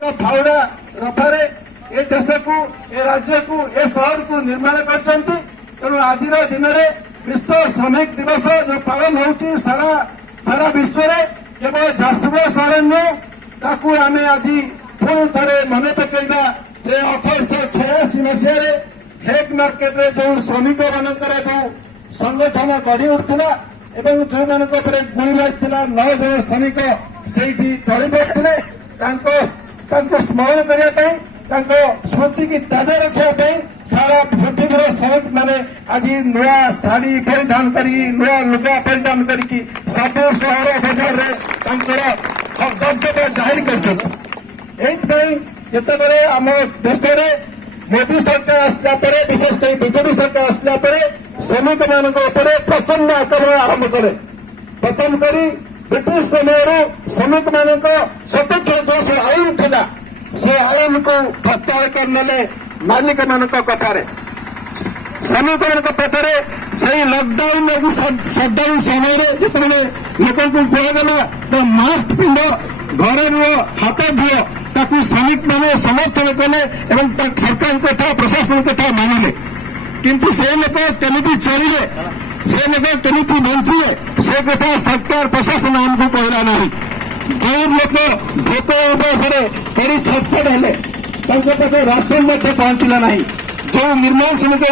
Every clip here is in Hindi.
फाउड़ा रथारे ए देश को ए राज्य को ए शहर को निर्माण कर तेणु आज दिन में विश्व श्रमिक दिवस जो पालन हो सारा विश्व में केवल झारसुगुड़ा शहर नुहे ताकू आम आज पुणी थे मन पकड़ा 1886 मसीह हेग मार्केट रे जो श्रमिक मानकर जो संगठन गढ़ी उठुला एवं जो मान गुली लगा 9 जन श्रमिक से तली पड़ते स्मरण करने स्मृति की ताजा रखापी सारा पृथ्वी श्रमिक मैंने आज नुआ शाढ़ी परिधान कर नुआ लुगा परिधान कर सब सहर बजार में कर्तव्य जाहिर करते आम देश में मोदी सरकार आसला विशेषकर बीजेपी सरकार आसला श्रमिक मान प्रचंड आक्रमण आरंभ कले प्रथम कर ब्रिटिश समय श्रमिक मान स्वतंत्र जो से आईन था से आईन को प्रत्याहार करने मालिक मान कथार श्रमिक मान पथरे से लकडाउन सटडाउन समय जो लोक कहगला तो मास्क पिंध घर रुह हाथ धुओ ताकू श्रमिक मैंने समर्थन कले सरकार कथा प्रशासन कथा मानिले किंतु से लोक केमी चलिए से लोक केमी बंचिले से कथा सरकार प्रशासन आमको कहला ना जो लोक भोक उपास पड़ी छटपट हेले पाखे राशन पहुंचला ना जो निर्माण श्रमिक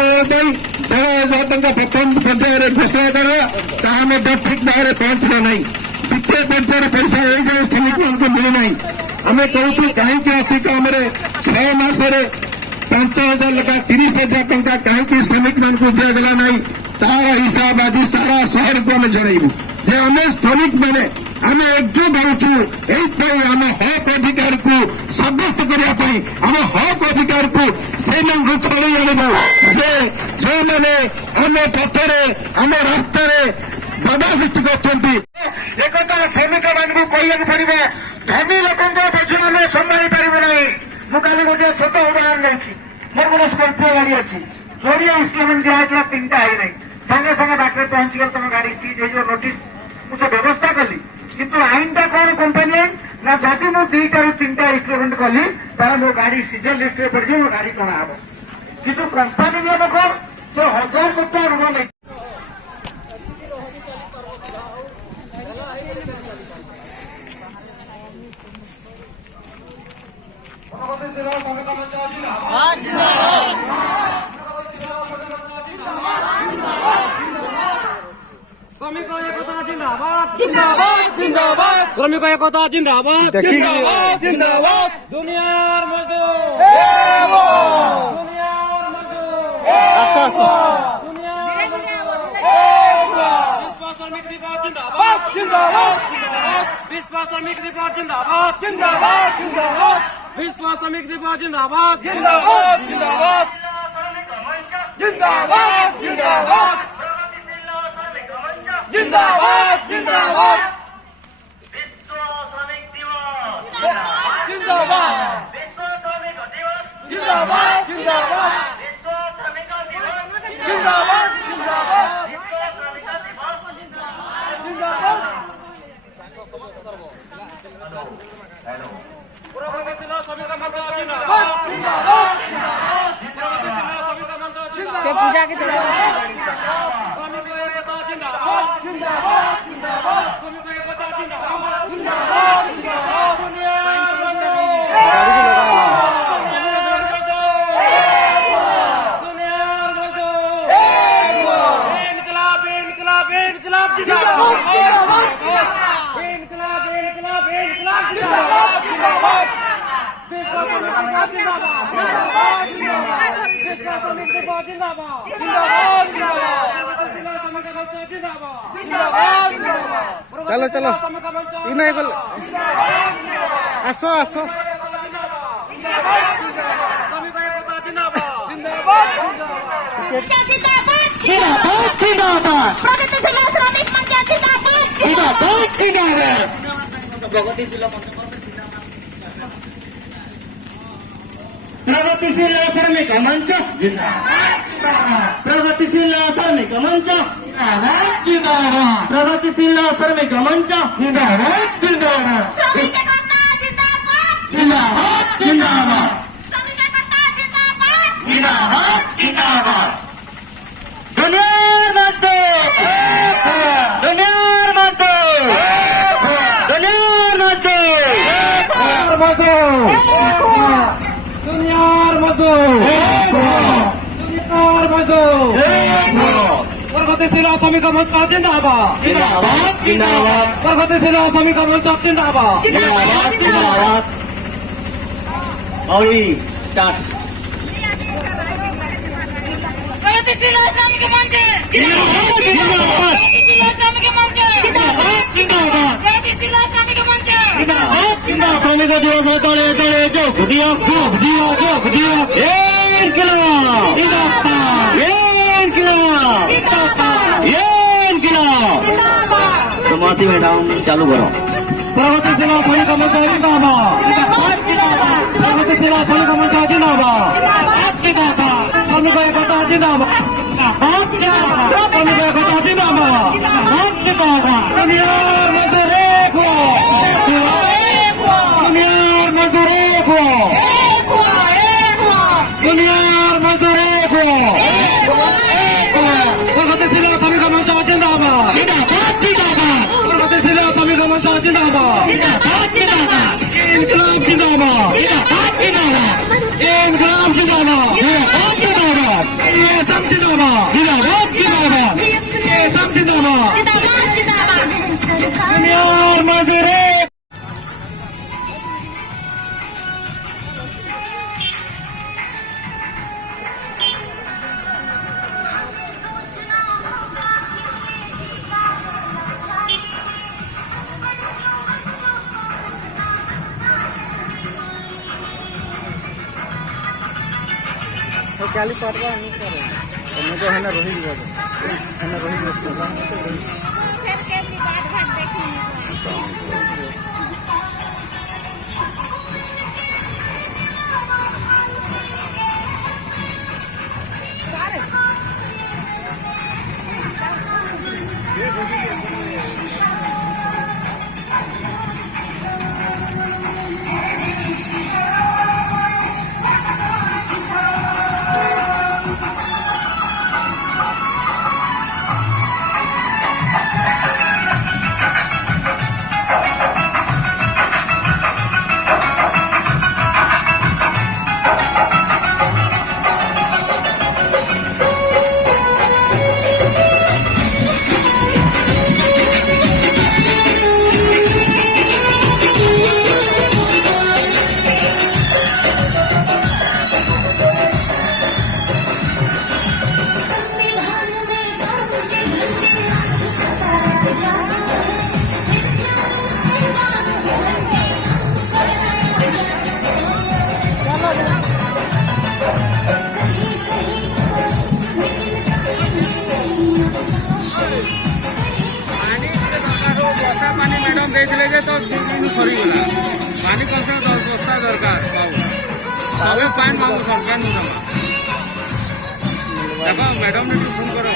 13,000 प्रथम पर्यायर घोषणा करा ठीक भाव पहुंचला ना द्वितीय पर्यायर पैसा ये श्रमिक को मिलना आम कहूँ कहीं अतिक्रम 6 मासरे 5,000 लगा 30,000 टंका कहीं श्रमिक मान को दिगला ना तार हिसाब आज सारा शहर को आम जनइबू जे आम श्रमिक मैंने आम एकजुट होचु आम हक अधिकार को सब्यस्त करने आम हक अधिकार को से छड़े आनबू जे जो मैंने आम पथरे आम रास्तार बाधा सृष्टि कर श्रमिक मान को कहना पड़े धनी लोकों बोझ आम संभाली पारू ना मुझे गोटे छोट उदाहरण देती मोर गोटे स्कर्पिओ गाड़ी अच्छी जोड़िया इंस्टलमेंट दिखाई 3टा है ना संगे संगे बाटे पहुंची गल तुम गाड़ी सीज हो नोटिस मुझे व्यवस्था कली किंतु आईनटा कौन कंपनी आईन ना जदि मुझे 2टा रू 3टा इंस्टलमेंट कली तार मो गाड़ी सीजर लिस्ट में पड़ मो गाड़ी टणा हम किंतु कंपनी नियम कौन से 1000 कोटी ऋण नहीं श्रमिक एकता जिंदाबाद जिंदाबाद जिंदाबाद श्रमिक एकता जिंदाबाद जिंदाबाद जिंदाबाद दुनियार मजदूर दुनियार मजदूर विश्व श्रमिक दिवस जिंदाबाद जिंदाबाद विश्व श्रमिक दिवस जिंदाबाद जिंदाबाद जिंदाबाद विश्व श्रमिक दिवस जिंदाबाद जिंदाबाद जिंदाबाद जिंदाबाद जिंदाबाद जिंदाबाद जिंदाबाद विश्व श्रमिक दिवस जिंदाबाद विश्व श्रमिक दिवस जिंदाबाद जिंदाबाद विश्व श्रमिक दिवस जिंदाबाद जिंदाबाद विश्व श्रमिक दिवस जिंदाबाद प्रगतिशील श्रमिक मंच जिंदाबाद जिंदाबाद प्रगतिशील श्रमिक मंच जिंदाबाद पूजा के श्रमिक एकता जिंदाबाद जिंदाबाद जिंदाबाद श्रमिक एकता जिंदाबाद जिंदाबाद जिंदाबाद दुनियार मजदूर इनकलाब इनकलाब इनकलाब जिंदाबाद इनकलाब इनकलाब इनकलाब जिंदाबाद जिंदाबाद विश्व श्रमिक जिंदाबाद जिंदाबाद जिंदाबाद विश्व श्रमिक दिवस जिंदाबाद जिंदाबाद जिंदाबाद चलो चलो इन्हें बोल आसो आसो जिंदाबाद जिंदाबाद प्रगतिशील श्रमिक मंच जिंदाबाद जिंदाबाद जिंदाबाद प्रगतिशील श्रमिक मंच जिंदाबाद प्रगतिशील श्रमिक मंच जिंदाबाद जिंदाबाद प्रगतिशील श्रमिक मंच जिंदाबाद जिंदाबाद श्रमिक एकता जिंदाबाद जिंदाबाद जिंदाबाद श्रमिक एकता जिंदाबाद जिंदाबाद जिंदाबाद दुनिया मजदूर दुनिया मजदूर दुनिया मजदूर दुनियार मजदूर दुनियार मजदूर प्रगतिशील श्रमिक मोर्चा जिंदाबाद जिंदाबाद जिंदाबाद प्रगतिशील श्रमिक मोर्चा जिंदाबाद जिंदाबाद जिंदाबाद और स्टार्ट प्रगतिशील श्रमिक मंच जिंदाबाद जिंदाबाद प्रगतिशील श्रमिक मंच जिंदाबाद जिंदाबाद प्रगतिशील श्रमिक मंच जिंदाबाद जिंदाबाद श्रमिक दिवस तले तले जोक दिया इनकलाब जिंदाबाद इनकलाब समाती मैडम चालू करो प्रगतिशील श्रमिक मोर्चा जिंदाबाद प्रगतिशील श्रमिक मोर्चा जिंदाबाद श्रमिक एकता जिंदाबाद श्रमिक एकता जिंदाबाद दुनियार मजदूर एक हो दुनियार मजदूर एक हो दुनियार मजदूर एक हो प्रगतिशील श्रमिक मोर्चा जिंदाबाद प्रगतिशील श्रमिक मोर्चा जिंदाबाद इनकलाब जिंदाबाद इनकलाब जिंदाबाद ये सब जिंदाबाद ये सब जिंदाबाद दुनियार मजदूर एक चाली पाटवा नहीं करे मैं तो है ना रोहित है ना रोहित फिर के बात घाट देखेंगे मैडम देखले जे तो सरीगला पानी कम से 10 बस्ता दरकार बाबू पानी मांगू सरकार नु देखो मैडम ने फोन करो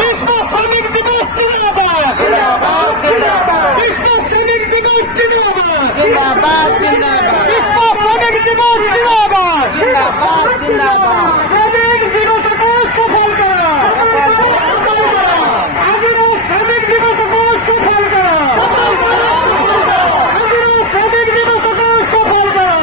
विश्व श्रमिक दिवस जिंदाबाद विश्व श्रमिक दिवस जिंदाबाद विश्व श्रमिक दिवस जिंदाबाद श्रमिक दिवस को सफल करो आज श्रमिक दिवस को सफल करो आज श्रमिक दिवस को सफल करो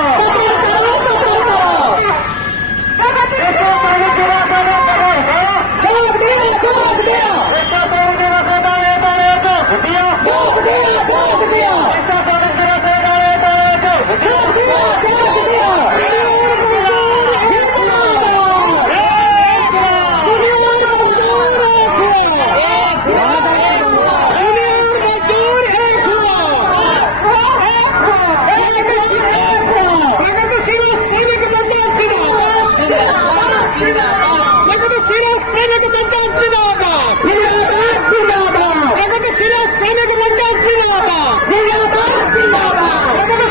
जिंदाबाद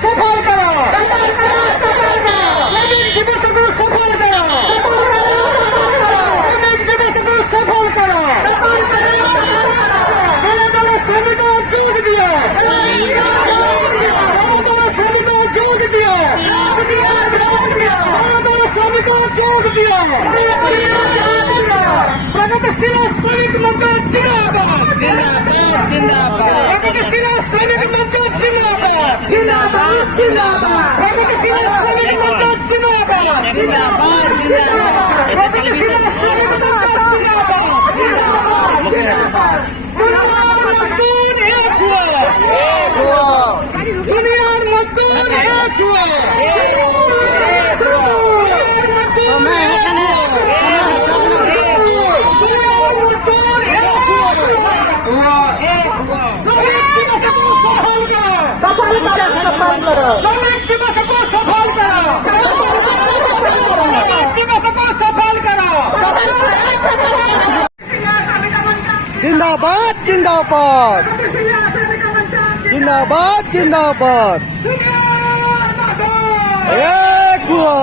सफल करा श्रमिक दिवस को सफल करा श्रमिक दिवस को सफल करा बड़े बड़े श्रमिकों जोग दिया बड़े बड़े श्रमिकों जोग दिया बड़े बड़े श्रमिकों जोग दिया प्रगतिशील श्रमिक मंच जिंदाबाद प्रगतिशील श्रमिक मंच जिंदाबाद प्रगतिशील श्रमिक मंच जिंदाबाद प्रगतिशील श्रमिक मंच जिंदाबाद दुनियार मजदूर एक हुआ दुनियार मजदूर एक हुआ दुनियार मजदूर श्रमिक दिवस को सफल करो श्रमिक दिवस को सफल करो जिंदाबाद जिंदाबाद जिंदाबाद जिंदाबाद एक हुआ